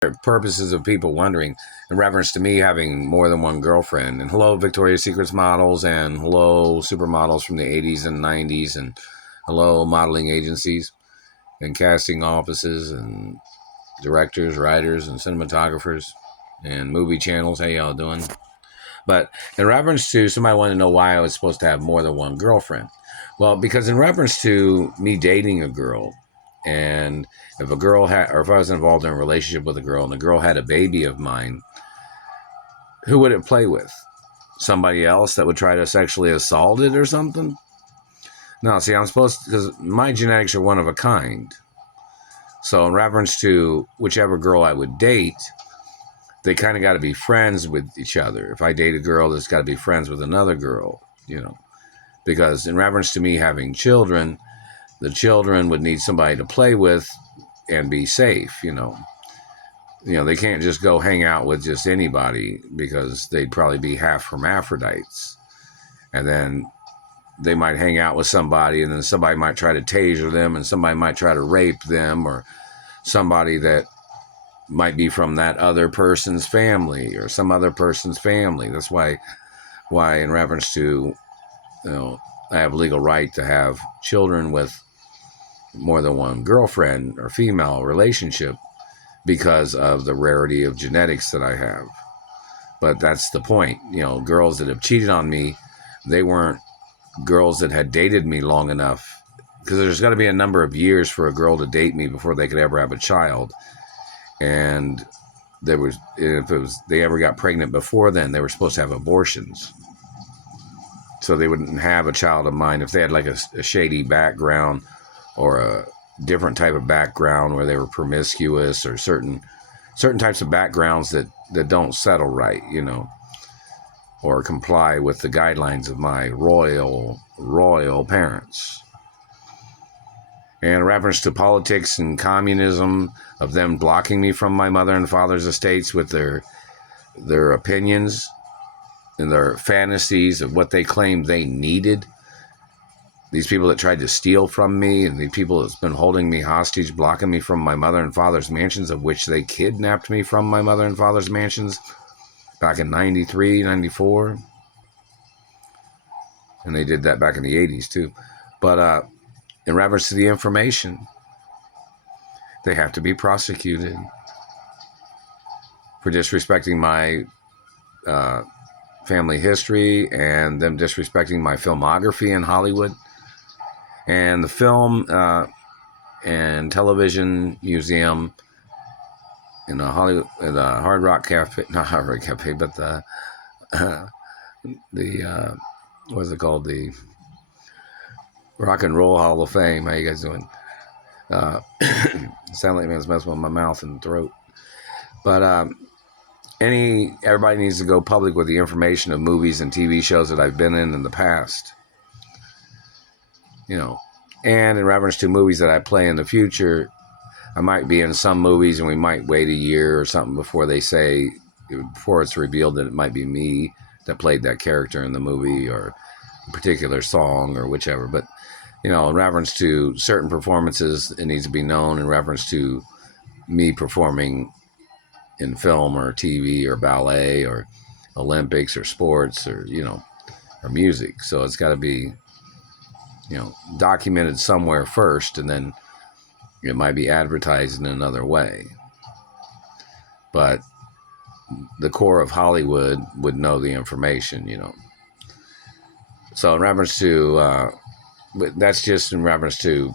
purposes of people wondering, in reference to me having more than one girlfriend, and hello Victoria's Secrets models, and hello supermodels from the 80s and 90s, and hello modeling agencies and casting offices and directors, writers, and cinematographers and movie channels. How y'all doing? But in reference to, somebody wanted to know why I was supposed to have more than one girlfriend. Well, because in reference to me dating a girl, and if a girl had, or if I was involved in a relationship with a girl and the girl had a baby of mine, who would it play with? Somebody else that would try to sexually assault it or something? No, see, I'm supposed to, because my genetics are one of a kind. So in reference to whichever girl I would date, they kind of got to be friends with each other. If I date a girl, that's got to be friends with another girl, because in reference to me having children, the children would need somebody to play with and be safe, they can't just go hang out with just anybody, because they'd probably be half hermaphrodites. And then they might hang out with somebody, and then somebody might try to taser them, and somebody might try to rape them, or somebody that might be from that other person's family or some other person's family. That's why in reference to, I have legal right to have children with more than one girlfriend or female relationship, because of the rarity of genetics that I have. But that's the point. Girls that have cheated on me, they weren't girls that had dated me long enough, because there's got to be a number of years for a girl to date me before they could ever have a child. And if they ever got pregnant before then, they were supposed to have abortions. So they wouldn't have a child of mine if they had like a shady background, or a different type of background where they were promiscuous, or certain types of backgrounds that don't settle right, or comply with the guidelines of my royal parents. And in reference to politics and communism, of them blocking me from my mother and father's estates with their opinions and their fantasies of what they claimed they needed. These people that tried to steal from me, and the people that's been holding me hostage, blocking me from my mother and father's mansions, of which they kidnapped me from my mother and father's mansions back in 93, 94. And they did that back in the 80s too. But in reference to the information, they have to be prosecuted for disrespecting my family history, and them disrespecting my filmography in Hollywood. And the Film and Television Museum in the Hard Rock Cafe, not Hard Rock Cafe, but the what is it called? The Rock and Roll Hall of Fame. How you guys doing? Sound like man's messing with my mouth and throat. But everybody needs to go public with the information of movies and TV shows that I've been in the past. And in reference to movies that I play in the future, I might be in some movies, and we might wait a year or something before it's revealed that it might be me that played that character in the movie, or a particular song, or whichever. But, in reference to certain performances, it needs to be known in reference to me performing in film or TV or ballet or Olympics or sports or music. So it's got to be documented somewhere first, and then it might be advertised in another way. But the core of Hollywood would know the information. So in reference to that's just in reference to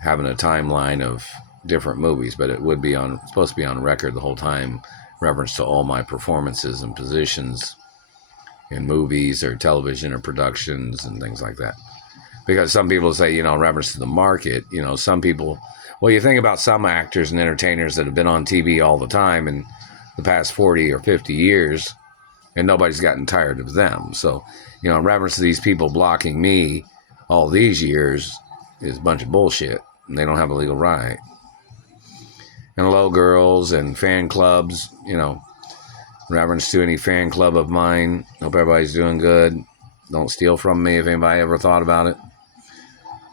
having a timeline of different movies, but it would be supposed to be on record the whole time, in reference to all my performances and positions in movies or television or productions and things like that. Because some people say, in reference to the market, some people, well, you think about some actors and entertainers that have been on TV all the time in the past 40 or 50 years, and nobody's gotten tired of them. So, in reference to these people blocking me all these years is a bunch of bullshit, and they don't have a legal right. And hello, girls and fan clubs, in reference to any fan club of mine, hope everybody's doing good. Don't steal from me if anybody ever thought about it.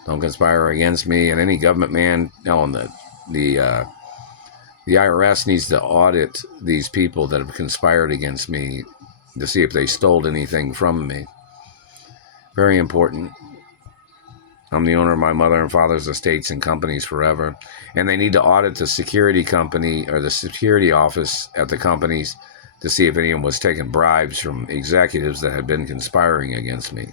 Don't conspire against me, and any government man, the The IRS needs to audit these people that have conspired against me to see if they stole anything from me. Very important. I'm the owner of my mother and father's estates and companies forever. And they need to audit the security company or the security office at the companies to see if anyone was taking bribes from executives that had been conspiring against me.